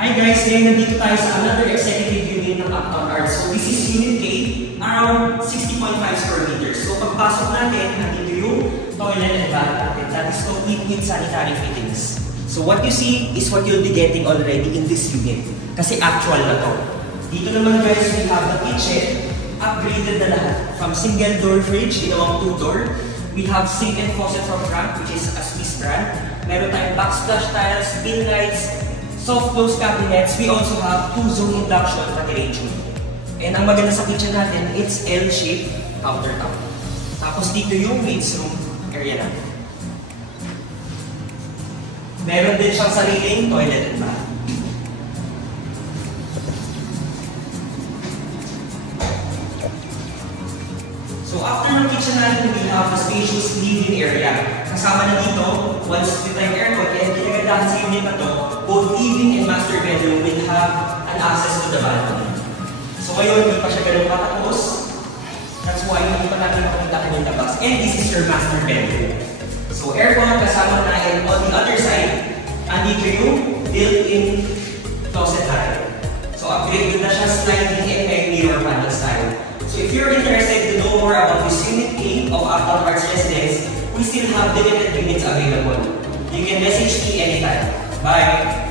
Hi guys, ngayon nandito tayo sa another executive unit ng Uptown Arts. So this is Unit K, around 60.5 square meters. So pagpasok natin, nandito yung toilet and bath natin. That is complete with sanitary fittings. So what you see is what you'll be getting already in this unit. Kasi actual na to. Dito naman guys, we have the kitchen. Upgraded na lahat. From single door fridge, ginawang 2-door. We have sink and faucet from Frank, which is a Swiss brand. Meron tayong backsplash tiles, pin lights, soft close cabinets. We also have 2-zone induction ventilator. And ang maganda sa kitchen natin, it's L-shaped countertop. Tapos dito yung maid's room area natin. Meron din siyang sariling toilet and bath. So after ng kitchen natin, we have a spacious living area. Kasama na dito, once with ang aircon and ginagandahan sa unit na to, both living and master bedroom will have an access to the balcony. So ngayon, hindi pa siya ganun katapos. That's why hindi pa natin makikita kanyang labas. And this is your master bedroom. So aircon kasama na, and on the other side, andito yung built-in closet natin. So upgrade na siya, sliding and may mirror panel style. So if you're interested to know more about this Unit A of Uptown Arts Residence, we still have limited units available. You can message me anytime. Bye!